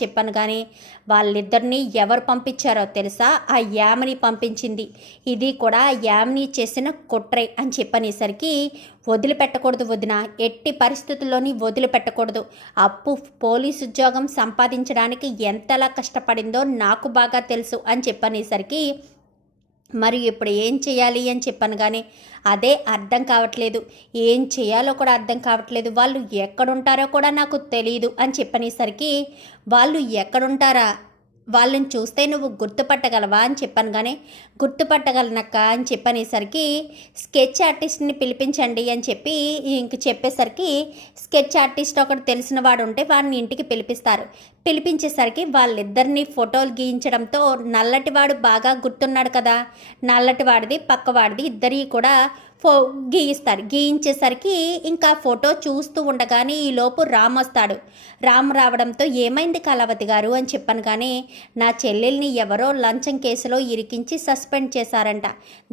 చెప్పాను. కానీ వాళ్ళిద్దరినీ ఎవరు పంపించారో తెలుసా? ఆ యామిని పంపించింది. ఇది కూడా యామిని చేసిన కుట్రే అని చెప్పనేసరికి, వదిలిపెట్టకూడదు వదిన, ఎట్టి పరిస్థితుల్లోని వదిలిపెట్టకూడదు. అప్పు పోలీసు ఉద్యోగం సంపాదించడానికి ఎంతలా కష్టపడిందో నాకు బాగా తెలుసు అని చెప్పనేసరికి, మరి ఇప్పుడు ఏం చేయాలి అని చెప్పాను. కానీ అదే అర్థం కావట్లేదు, ఏం చేయాలో కూడా అర్థం కావట్లేదు. వాళ్ళు ఎక్కడుంటారో కూడా నాకు తెలియదు అని చెప్పనేసరికి, వాళ్ళు ఎక్కడుంటారా, వాళ్ళని చూస్తే నువ్వు గుర్తుపట్టగలవా అని చెప్పాను. కానీ గుర్తుపట్టగలనక్క అని చెప్పనేసరికి, స్కెచ్ ఆర్టిస్ట్ని పిలిపించండి అని చెప్పి ఇంక చెప్పేసరికి, స్కెచ్ ఆర్టిస్ట్ ఒకటి తెలిసిన వాడు ఉంటే వాడిని ఇంటికి పిలిపిస్తారు. పిలిపించేసరికి వాళ్ళిద్దరినీ ఫోటోలు గీయించడంతో, నల్లటివాడు బాగా గుర్తున్నాడు కదా, నల్లటివాడిది పక్కవాడిది ఇద్దరి కూడా గీయిస్తారు. గీయించేసరికి ఇంకా ఫోటో చూస్తూ ఉండగానే ఈలోపు రామ్ వస్తాడు. రామ్ రావడంతో, ఏమైంది కళావతి గారు అని చెప్పాను. కానీ నా చెల్లెల్ని ఎవరో లంచం కేసులో ఇరికించి సస్పెండ్ చేశారంట,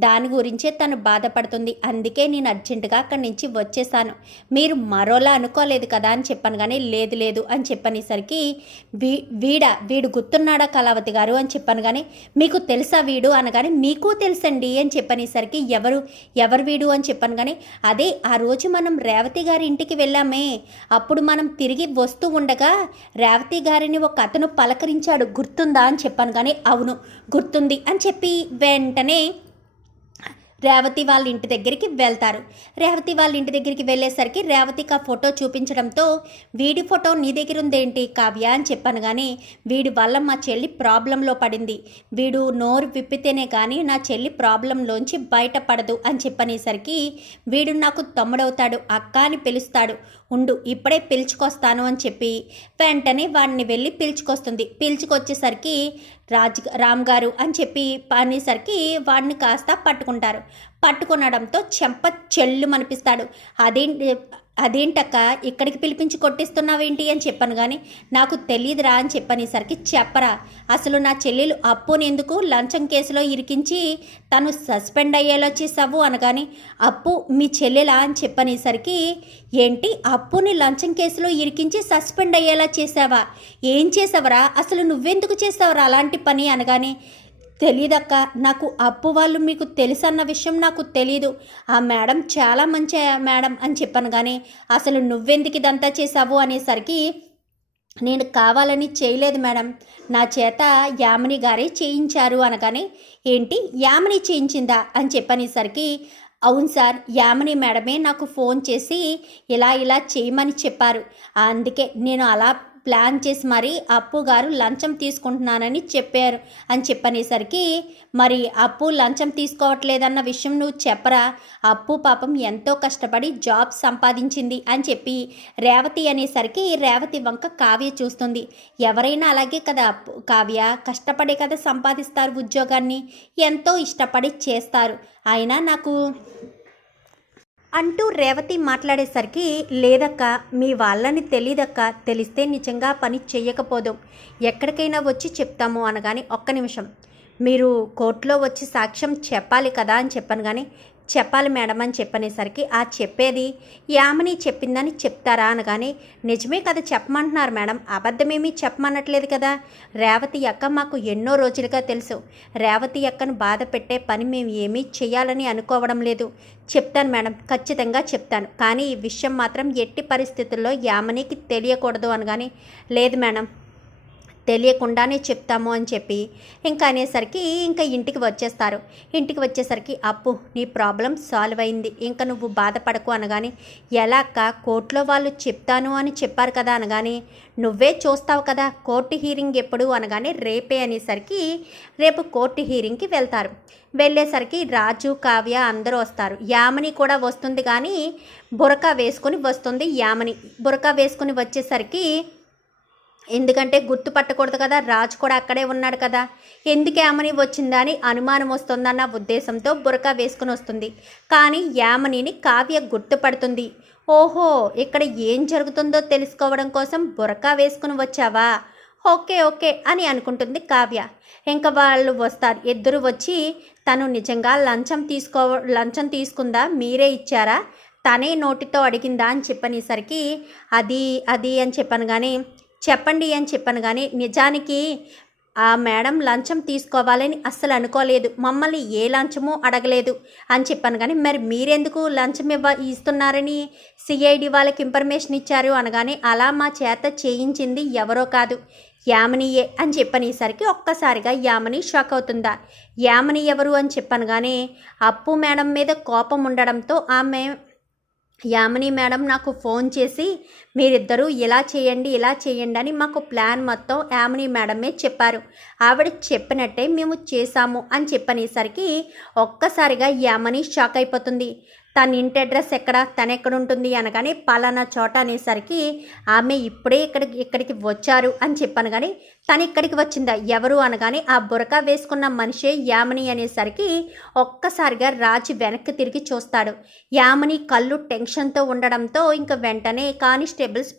దాని గురించే తను బాధపడుతుంది, అందుకే నేను అర్జెంటుగా అక్కడి నుంచి వచ్చేసాను, మీరు మరోలా అనుకోలేదు కదా అని చెప్పాను. కానీ లేదు లేదు అని చెప్పనేసరికి, వీడు గుర్తున్నాడా కళావతి గారు అని చెప్పాను. కానీ మీకు తెలుసా వీడు అనగానే, మీకు తెలుసండి అని చెప్పనేసరికి, ఎవరు వీడు అని చెప్పాను. కానీ అదే ఆ రోజు మనం రేవతి గారి ఇంటికి వెళ్ళామే, అప్పుడు మనం తిరిగి వస్తూ ఉండగా రేవతి గారిని ఒక అతను పలకరించాడు, గుర్తుందా అని చెప్పాను. కానీ అవును గుర్తుంది అని చెప్పి వెంటనే రేవతి వాళ్ళ ఇంటి దగ్గరికి వెళ్తారు. రేవతి వాళ్ళ ఇంటి దగ్గరికి వెళ్ళేసరికి రేవతికి ఆ ఫోటో చూపించడంతో, వీడి ఫోటో నీ దగ్గర ఉందేంటి కావ్య అని చెప్పాను. కానీ వీడి వల్ల మా చెల్లి ప్రాబ్లంలో పడింది, వీడు నోరు విప్పితేనే కానీ నా చెల్లి ప్రాబ్లంలోంచి బయటపడదు అని చెప్పనేసరికి, వీడు నాకు తమ్ముడవుతాడు, అక్క అని పిలుస్తాడు, ఉండు ఇప్పుడే పిలుచుకొస్తాను అని చెప్పి వెంటనే వాడిని వెళ్ళి పిలుచుకొస్తుంది. పిలుచుకొచ్చేసరికి రామ్ గారు అని చెప్పి అనేసరికి వాడిని కాస్త పట్టుకుంటారు. పట్టుకునడంతో చెంప చెల్లు మనిపిస్తాడు. అదేంటక్క ఇక్కడికి పిలిపించి కొట్టిస్తున్నావేంటి అని చెప్పాను. కానీ నాకు తెలియదురా అని చెప్పనేసరికి, చెప్పరా అసలు నా చెల్లెలు అప్పుని ఎందుకు లంచం కేసులో ఇరికించి తను సస్పెండ్ అయ్యేలా చేసావు అనగాని, అప్పు మీ చెల్లెలా అని చెప్పనేసరికి, ఏంటి అప్పుని లంచం కేసులో ఇరికించి సస్పెండ్ అయ్యేలా చేసావా, ఏం చేసావరా, అసలు నువ్వెందుకు చేసావురా అలాంటి పని అనగాని, తెలీదక్క, నాకు అప్పు వాళ్ళు మీకు తెలుసన్న విషయం నాకు తెలీదు, ఆ మేడం చాలా మంచి మేడం అని చెప్పాను. కానీ అసలు నువ్వెందుకు ఇదంతా చేసావు అనేసరికి, నేను కావాలని చేయలేదు మేడం, నా చేత యామిని గారే చేయించారు అనగానే, ఏంటి యామిని చేయించిందా అని చెప్పనేసరికి, అవును సార్, యామిని మేడమే నాకు ఫోన్ చేసి ఇలా చేయమని చెప్పారు, అందుకే నేను అలా ప్లాన్ చేసి మరి అప్పు గారు లంచం తీసుకుంటున్నానని చెప్పారు అని చెప్పనేసరికి, మరి అప్పు లంచం తీసుకోవట్లేదన్న విషయం నువ్వు చెప్పరా, అప్పు పాపం ఎంతో కష్టపడి జాబ్ సంపాదించింది అని చెప్పి రేవతి అనేసరికి, రేవతి వంక కావ్య చూస్తుంది. ఎవరైనా అలాగే కదా కావ్య, కష్టపడే కదా సంపాదిస్తారు ఉద్యోగాన్ని, ఎంతో ఇష్టపడి చేస్తారు, అయినా నాకు అంటూ రేవతి మాట్లాడేసరికి, లేదక్క మీ వాళ్ళని తెలీదక్క, తెలిస్తే నిజంగా పని చెయ్యకపోదాం, ఎక్కడికైనా వచ్చి చెప్తాము అనగాని, ఒక్క నిమిషం మీరు కోర్టులో వచ్చి సాక్ష్యం చెప్పాలి కదా అని చెప్పాను. కానీ చెప్పాలి మేడం అని చెప్పనేసరికి, ఆ చెప్పేది యామిని చెప్పిందని చెప్తారా అనగానే, నిజమే కదా చెప్పమంటున్నారు మేడం, అబద్ధమేమీ చెప్పమనట్లేదు కదా, రేవతి అక్క మాకు ఎన్నో రోజులుగా తెలుసు, రేవతి అక్కను బాధ పెట్టే పని మేము ఏమీ చేయాలని అనుకోవడం లేదు, చెప్తాను మేడం, ఖచ్చితంగా చెప్తాను, కానీ ఈ విషయం మాత్రం ఎట్టి పరిస్థితుల్లో యామినికి తెలియకూడదు అనగానే, లేదు మేడం తెలియకుండానే చెప్తాము అని చెప్పి ఇంకా అనేసరికి ఇంకా ఇంటికి వచ్చేస్తారు. ఇంటికి వచ్చేసరికి, అప్పు నీ ప్రాబ్లం సాల్వ్ అయింది, ఇంకా నువ్వు బాధపడకు అనగానే, ఎలా అక్క, కోర్టులో వాళ్ళు చెప్తాను అని చెప్పారు కదా అనగానే, నువ్వే చూస్తావు కదా కోర్టు హీరింగ్ ఎప్పుడు అనగానే, రేపే అనేసరికి రేపు కోర్టు హీరింగ్కి వెళ్తారు. వెళ్ళేసరికి రాజు కావ్య అందరూ వస్తారు. యామిని కూడా వస్తుంది, కానీ బురకా వేసుకొని వస్తుంది యామిని. బురకా వేసుకొని వచ్చేసరికి, ఎందుకంటే గుర్తుపట్టకూడదు కదా, రాజు కూడా అక్కడే ఉన్నాడు కదా, ఎందుకు యామిని వచ్చిందా అని అనుమానం వస్తుందన్న ఉద్దేశంతో బురకా వేసుకుని వస్తుంది. కానీ యామినిని కావ్య గుర్తుపడుతుంది. ఓహో, ఇక్కడ ఏం జరుగుతుందో తెలుసుకోవడం కోసం బురకా వేసుకుని వచ్చావా, ఓకే ఓకే అని అనుకుంటుంది కావ్య. ఇంకా వాళ్ళు వస్తారు, ఇద్దరు వచ్చి, తను నిజంగా లంచం తీసుకుందా, మీరే ఇచ్చారా, తనే నోటితో అడిగిందా అని చెప్పనేసరికి, అది అని చెప్పాను. కానీ చెప్పండి అని చెప్పాను. కానీ నిజానికి ఆ మేడం లంచం తీసుకోవాలని అస్సలు అనుకోలేదు, మమ్మల్ని ఏ లంచమో అడగలేదు అని చెప్పాను. కానీ మరి మీరెందుకు లంచం ఇస్తున్నారని సిఐడి వాళ్ళకి ఇన్ఫర్మేషన్ ఇచ్చారు అనగానే, అలా మా చేత చేయించింది ఎవరో కాదు, యామినియే అని చెప్పనేసరికి ఒక్కసారిగా యామిని షాక్ అవుతుందా. యామిని ఎవరు అని చెప్పాను. కానీ అప్పు మేడం మీద కోపం ఉండడంతో ఆమె, యామిని మేడం నాకు ఫోన్ చేసి మీరిద్దరూ ఇలా చేయండి అని మాకు ప్లాన్ మొత్తం యామిని మేడమే చెప్పారు, ఆవిడ చెప్పినట్టే మేము చేశాము అని చెప్పనేసరికి ఒక్కసారిగా యామిని షాక్ అయిపోతుంది. తన ఇంటి అడ్రస్ ఎక్కడ, తను ఎక్కడ ఉంటుంది అనగానే పలానా చోట అనేసరికి ఆమె ఇప్పుడే ఇక్కడికి వచ్చారు అని చెప్పాను. కానీ తను ఇక్కడికి వచ్చిందా, ఎవరు అనగానే ఆ బురకా వేసుకున్న మనిషే యామిని అనేసరికి ఒక్కసారిగా రాజు వెనక్కి తిరిగి చూస్తాడు. యామిని కళ్ళు టెన్షన్తో ఉండడంతో ఇంక వెంటనే కానిస్టేబుల్స్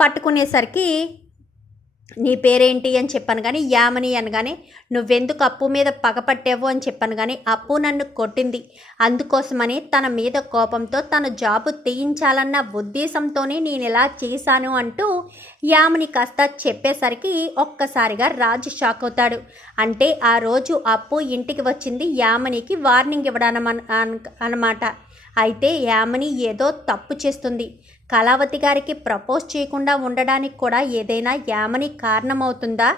పట్టుకునేసరికి నీ పేరేంటి అని చెప్పాను. కానీ యామిని అనగానే, నువ్వెందుకు అప్పు మీద పగపట్టావు అని చెప్పాను. కానీ అప్పు నన్ను కొట్టింది, అందుకోసమని తన మీద కోపంతో తన జాబు తీయించాలన్న ఉద్దేశంతోనే నేను ఇలా చేశాను అంటూ యామిని కాస్త చెప్పేసరికి ఒక్కసారిగా రాజు షాక్ అవుతాడు. అంటే ఆ రోజు అప్పు ఇంటికి వచ్చింది యామినికి వార్నింగ్ ఇవ్వడం అన్నమాట. అయితే యామిని ఏదో తప్పు చేస్తుంది, కళావతి గారికి ప్రపోజ్ చేయకుండా ఉండడానికి కూడా ఏదైనా యామిని కారణమవుతుందా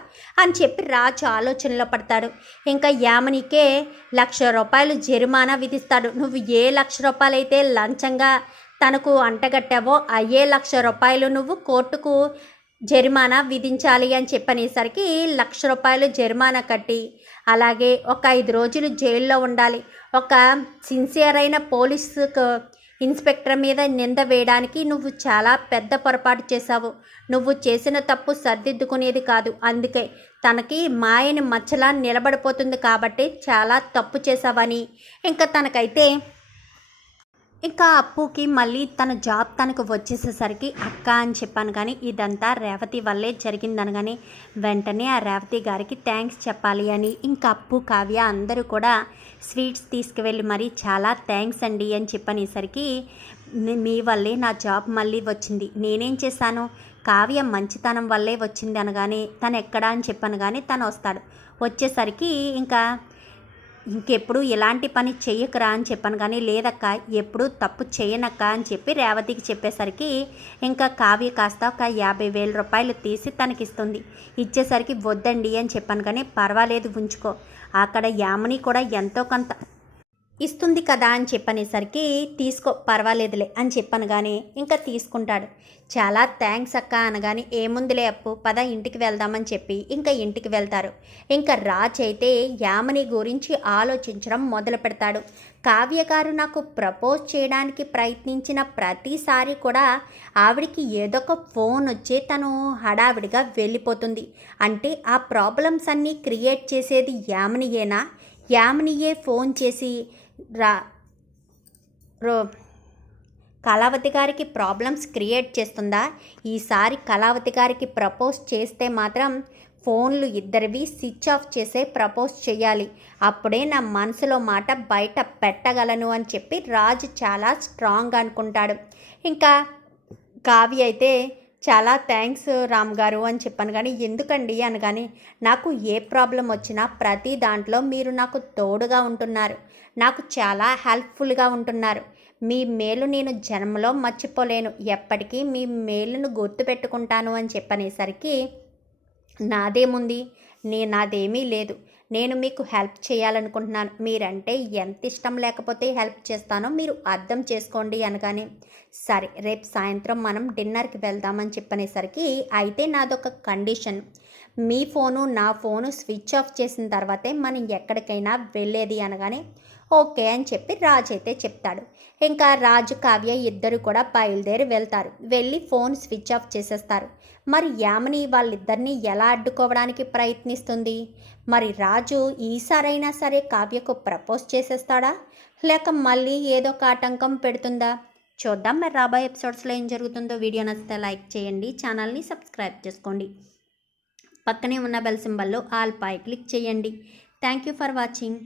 అని చెప్పి రాజు ఆలోచనలో పడతాడు. ఇంకా యామినికే ₹1,00,000 జరిమానా విధిస్తాడు. నువ్వు ఏ ₹1,00,000 అయితే లంచంగా తనకు అంటగట్టావో అయ్యే ₹1,00,000 నువ్వు కోర్టుకు జరిమానా విధించాలి అని చెప్పనేసరికి ₹1,00,000 జరిమానా కట్టి అలాగే ఒక 5 రోజులు జైల్లో ఉండాలి. ఒక సిన్సియర్ అయిన పోలీసు ఇన్స్పెక్టర్ మీద నింద వేయడానికి నువ్వు చాలా పెద్ద పొరపాటు చేశావు, నువ్వు చేసిన తప్పు సర్దిద్దుకునేది కాదు, అందుకే తనకి మాయని మచ్చలా నిలబడిపోతుంది కాబట్టి చాలా తప్పు చేశావని ఇంకా తనకైతే ఇంకా అప్పుకి మళ్ళీ తన జాబ్ తనకు వచ్చేసేసరికి అక్క అని చెప్పాను. కానీ ఇదంతా రేవతి వల్లే జరిగిందనగానే వెంటనే ఆ రేవతి గారికి థ్యాంక్స్ చెప్పాలి అని ఇంకా అప్పు కావ్య అందరూ కూడా స్వీట్స్ తీసుకువెళ్ళి మరి చాలా థ్యాంక్స్ అండి అని చెప్పనేసరికి మీ వల్లే నా జాబ్ మళ్ళీ వచ్చింది, నేనేం చేశాను, కావ్య మంచితనం వల్లే వచ్చింది అనగానే తను ఎక్కడా అని చెప్పాను. కానీ తను వస్తాడు, వచ్చేసరికి ఇంకెప్పుడు ఇలాంటి పని చెయ్యకరా అని చెప్పాను. కానీ లేదక్క ఎప్పుడు తప్పు చేయనక్క అని చెప్పి రేవతికి చెప్పేసరికి ఇంకా కావ్య కాస్త ఒక ₹50,000 తీసి తనకిస్తుంది. ఇచ్చేసరికి వద్దండి అని చెప్పాను. కానీ పర్వాలేదు ఉంచుకో, అక్కడ యామిని కూడా ఎంతో కొంత ఇస్తుంది కదా అని చెప్పనేసరికి తీసుకో పర్వాలేదులే అని చెప్పాను. కానీ ఇంకా తీసుకుంటాడు. చాలా థ్యాంక్స్ అక్క అనగానే ఏముందిలే అప్పు, పద ఇంటికి వెళ్దామని చెప్పి ఇంకా ఇంటికి వెళ్తారు. ఇంకా రాజ్ అయితే యామిని గురించి ఆలోచించడం మొదలు పెడతాడు. కావ్య గారు నాకు ప్రపోజ్ చేయడానికి ప్రయత్నించిన ప్రతిసారి కూడా ఆవిడికి ఏదో ఒక ఫోన్ వచ్చి తను హడావిడిగా వెళ్ళిపోతుంది. అంటే ఆ ప్రాబ్లమ్స్ అన్నీ క్రియేట్ చేసేది యామినియేనా, యామినియే ఫోన్ చేసి కళావతి గారికి ప్రాబ్లమ్స్ క్రియేట్ చేస్తుందా, ఈసారి కళావతి గారికి ప్రపోజ్ చేస్తే మాత్రం ఫోన్లు ఇద్దరివి స్విచ్ ఆఫ్ చేసే ప్రపోజ్ చేయాలి, అప్పుడే నా మనసులో మాట బయట పెట్టగలను అని చెప్పి రాజు చాలా స్ట్రాంగ్ అనుకుంటాడు. ఇంకా కావ్య అయితే చాలా థ్యాంక్స్ రామ్ గారు అని చెప్పాను. కానీ ఎందుకండి అనగానే నాకు ఏ ప్రాబ్లం వచ్చినా ప్రతి దాంట్లో మీరు నాకు తోడుగా ఉంటున్నారు, నాకు చాలా హెల్ప్ఫుల్గా ఉంటున్నారు, మీ మేలు నేను జన్మలో మర్చిపోలేను, ఎప్పటికీ మీ మేలును గుర్తుపెట్టుకుంటాను అని చెప్పనేసరికి నాదేముంది, నాదేమీ లేదు, నేను మీకు హెల్ప్ చేయాలనుకుంటున్నాను, మీరంటే ఎంత ఇష్టం లేకపోతే హెల్ప్ చేస్తానో మీరు అర్థం చేసుకోండి అనగానే సరే రేపు సాయంత్రం మనం డిన్నర్కి వెళ్దామని చెప్పనేసరికి అయితే నాదొక కండిషన్, మీ ఫోను నా ఫోను స్విచ్ ఆఫ్ చేసిన తర్వాతే మనం ఎక్కడికైనా వెళ్ళేది అనగానే ఓకే అని చెప్పి రాజు అయితే చెప్తాడు. ఇంకా రాజు కావ్య ఇద్దరు కూడా బయలుదేరి వెళ్తారు. వెళ్ళి ఫోన్ స్విచ్ ఆఫ్ చేసేస్తారు. మరి యామిని వాళ్ళిద్దరినీ ఎలా అడ్డుకోవడానికి ప్రయత్నిస్తుంది, మరి రాజు ఈసారైనా సరే కావ్యకు ప్రపోజ్ చేసేస్తాడా లేక మళ్ళీ ఏదో ఒక ఆటంకం పెడుతుందా చూద్దాం. మరి రాబోయే ఎపిసోడ్స్లో ఏం జరుగుతుందో వీడియో నచ్చితే లైక్ చేయండి, ఛానల్ని సబ్స్క్రైబ్ చేసుకోండి, పక్కనే ఉన్న బెల్ సింబల్లో ఆల్ పై క్లిక్ చేయండి. Thank you for watching.